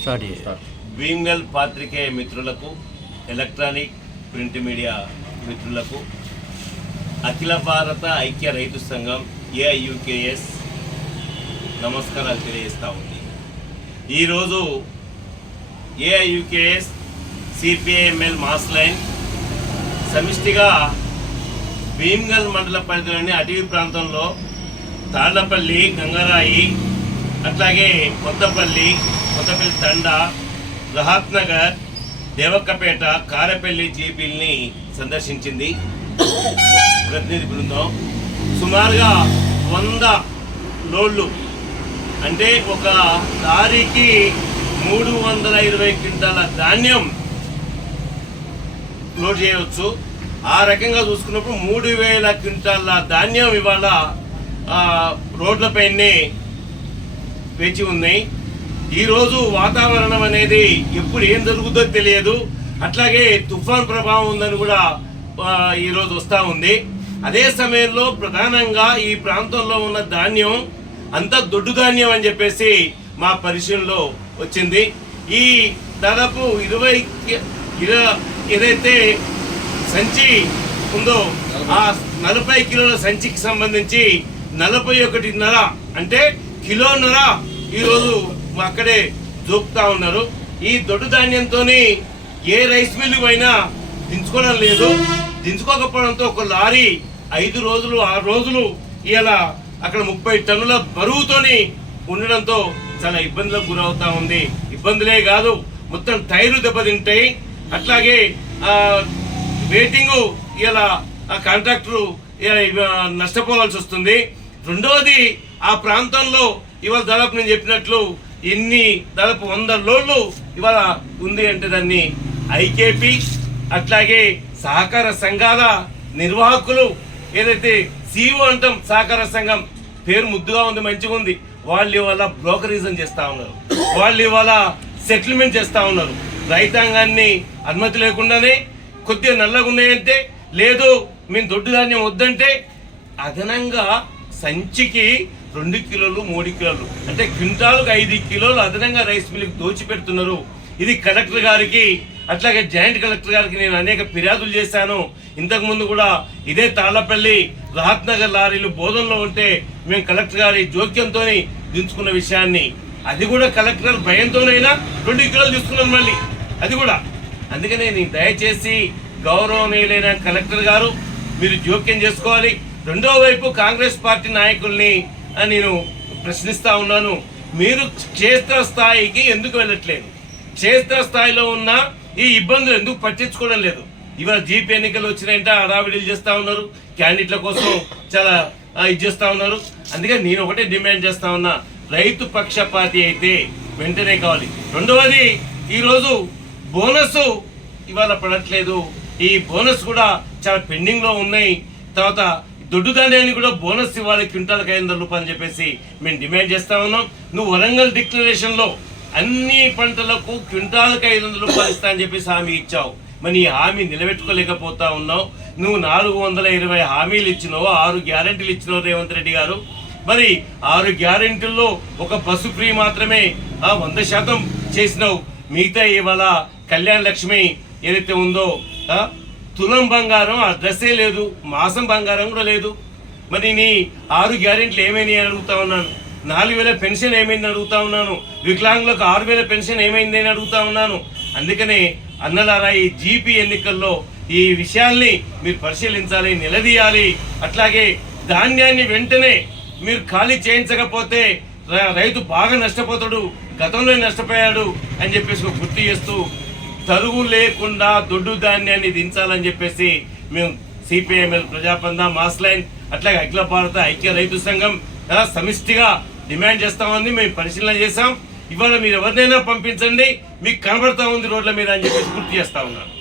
Start చేయాలి భీమ్గల్ పాత్రికేయ మిత్రులకు ఎలక్ట్రానిక్ ప్రింట్ మీడియా మిత్రులకు అఖిల భారత ఐక్య రైతు సంఘం ఏఐయుకేఎస్ నమస్కారాలు తెలియజేస్తూ ఉంది. ఈరోజు ఏఐయుకేఎస్ సిపిఐఎంఎల్ మాస్ లైన్ సమిష్టిగా భీమ్గల్ మండల పరిధిలోని అటవీ ప్రాంతంలో తాళ్ళపల్లి గంగరాయి అట్లాగే కొత్తపల్లి కొత్తపల్లి తండా రహాత్ నగర్ దేవక్కపేట కారపల్లి జీపీల్ని సందర్శించింది. ప్రతినిధి బృందం సుమారుగా వంద లోడ్లు అంటే ఒక దారికి మూడు వందల ఇరవై క్వింటాల ధాన్యం లోడ్ చేయవచ్చు. ఆ రకంగా చూసుకున్నప్పుడు మూడు వేల క్వింటాల ధాన్యం ఇవాళ రోడ్లపైనే వేచి ఉన్నాయి. ఈరోజు వాతావరణం అనేది ఎప్పుడు ఏం జరుగుతుందో తెలియదు. అట్లాగే తుఫాన్ ప్రభావం ఉందని కూడా ఈరోజు వస్తూ ఉంది. అదే సమయంలో ప్రధానంగా ఈ ప్రాంతంలో ఉన్న ధాన్యం అంత దొడ్డు ధాన్యం అని చెప్పేసి మా పరిశీలనలో వచ్చింది. ఈ దాదాపు ఇరవై కి- ఏదైతే సంచి ఉందో ఆ నలభై కిలోల సంచికి సంబంధించి నలభై ఒకటిన్నర అంటే కిలోన్నర ఈరోజు అక్కడే దూపుతా ఉన్నారు. ఈ దొడ్డు ధాన్యంతో ఏ రైస్ మిల్లు అయినా దించుకోవడం లేదు. దించుకోకపోవడంతో ఒక లారీ ఐదు రోజులు ఆరు రోజులు ఇలా అక్కడ ముప్పై టన్నుల బరువుతోని ఉండడంతో చాలా ఇబ్బందులకు గురవుతా ఉంది. ఇబ్బందులే కాదు మొత్తం టైర్లు దెబ్బతింటాయి. అట్లాగే వెయిటింగ్ ఇలా ఆ కాంట్రాక్టర్ నష్టపోవాల్సి వస్తుంది. రెండవది ఆ ప్రాంతంలో ఇవాళ దాదాపు నేను చెప్పినట్లు ఎన్ని దాదాపు వంద లోన్లు ఇవాళ ఉంది అంటే దాన్ని ఐకేపీ అట్లాగే సహకార సంఘాల నిర్వాహకులు ఏదైతే సిఇఓ అంటాం సహకార సంఘం పేరు ముద్దుగా ఉంది మంచిగా ఉంది వాళ్ళు ఇవాళ బ్రోకరిజం చేస్తా ఉన్నారు. వాళ్ళు ఇవాళ సెటిల్మెంట్ చేస్తా ఉన్నారు. రైతాంగాన్ని అనుమతి లేకుండానే కొద్దిగా నల్లగా ఉన్నాయంటే లేదు మేము దొడ్డు ధాన్యం వద్దంటే అదనంగా సంచికి రెండు కిలోలు మూడు కిలోలు. అంటే క్వింటాలకు ఐదు కిలోలు అదనంగా రైస్ మిల్కి దోచిపెడుతున్నారు ఇది కలెక్టర్ గారికి అట్లాగే జాయింట్ కలెక్టర్ గారికి నేను అనేక ఫిర్యాదులు చేశాను. ఇంతకు ముందు కూడా ఇదే తాళ్ళపల్లి రహత్ నగర్ లారీలు బోధనలో ఉంటే మేము కలెక్టర్ గారి జోక్యంతో దించుకున్న విషయాన్ని. అది కూడా కలెక్టర్ భయంతోనైనా రెండు కిలోలు తీసుకున్నాం మళ్ళీ. అది కూడా. అందుకనే నేను దయచేసి గౌరవనీయులైన కలెక్టర్ గారు మీరు జోక్యం చేసుకోవాలి. రెండో వైపు కాంగ్రెస్ పార్టీ నాయకుల్ని అని నేను ప్రశ్నిస్తా ఉన్నాను. మీరు క్షేత్ర స్థాయికి ఎందుకు వెళ్ళట్లేదు? క్షేత్ర స్థాయిలో ఉన్న ఈ ఇబ్బందులు ఎందుకు పట్టించుకోవడం లేదు? ఇవాళ జీపీ ఎన్నికలు వచ్చినాయంటే హడావిడిలు చేస్తూ ఉన్నారు. క్యాండిడేట్ల కోసం చాలా ఇది చేస్తూ ఉన్నారు. అందుకని నేను ఒకటే డిమాండ్ చేస్తా ఉన్నా. రైతు పక్షపాతి అయితే వెంటనే కావాలి. రెండవది ఈరోజు బోనస్ ఇవాళ పడట్లేదు. ఈ బోనస్ కూడా చాలా పెండింగ్లో ఉన్నాయి. తర్వాత దొడ్డు ధాన్యాన్ని కూడా బోనస్ ఇవ్వాలి క్వింటాల్కి ఐదు వందల రూపాయలు అని చెప్పేసి మేము డిమాండ్ చేస్తా ఉన్నాం. నువ్వు వరంగల్ డిక్లరేషన్లో అన్ని పంటలకు క్వింటాలకు ఐదు వందల రూపాయలు ఇస్తా అని చెప్పేసి హామీ ఇచ్చావు. మరి ఈ హామీ నిలబెట్టుకోలేకపోతా ఉన్నావు. నువ్వు నాలుగు వందల ఇరవై హామీలు ఇచ్చినావు ఆరు గ్యారెంటీలు ఇచ్చినావు రేవంత్ రెడ్డి గారు. మరి ఆరు గ్యారెంటీల్లో ఒక బస్సు ఫ్రీ మాత్రమే ఆ వంద శాతం చేసినావు. మిగతా ఇవాళ కళ్యాణ్ లక్ష్మి ఏదైతే ఉందో తులం బంగారం ఆ డ్రెస్సే లేదు మాసం బంగారం కూడా లేదు. మరి నీ ఆరు గ్యారెంట్లు ఏమైనాయి అని అడుగుతా ఉన్నాను. నాలుగు వేల పెన్షన్ ఏమైంది అడుగుతా ఉన్నాను. వికలాంగులకు ఆరు వేల పెన్షన్ ఏమైంది అని అడుగుతా ఉన్నాను. అందుకనే అన్నలారా ఈ జీపీ ఎన్నికల్లో ఈ విషయాల్ని మీరు పరిశీలించాలి నిలదీయాలి. అట్లాగే ధాన్యాన్ని వెంటనే మీరు ఖాళీ చేయించకపోతే రైతు బాగా నష్టపోతాడు గతంలో నష్టపోయాడు అని చెప్పేసి ఒక గుర్తు చేస్తూ తరువు లేకుండా దొడ్డు ధాన్యాన్ని దించాలని చెప్పేసి మేము సిపిఐఎంఎల్ ప్రజాపంద మాస్ లైన్ అట్లాగే అఖిల భారత ఐక్య రైతు సంఘం సమిష్టిగా డిమాండ్ చేస్తామని మేము పరిశీలన చేశాం. ఇవాళ మీరు ఎవరినైనా పంపించండి. మీకు కనబడతా ఉంది రోడ్ల మీద అని చెప్పేసి గుర్తు చేస్తా ఉన్నాను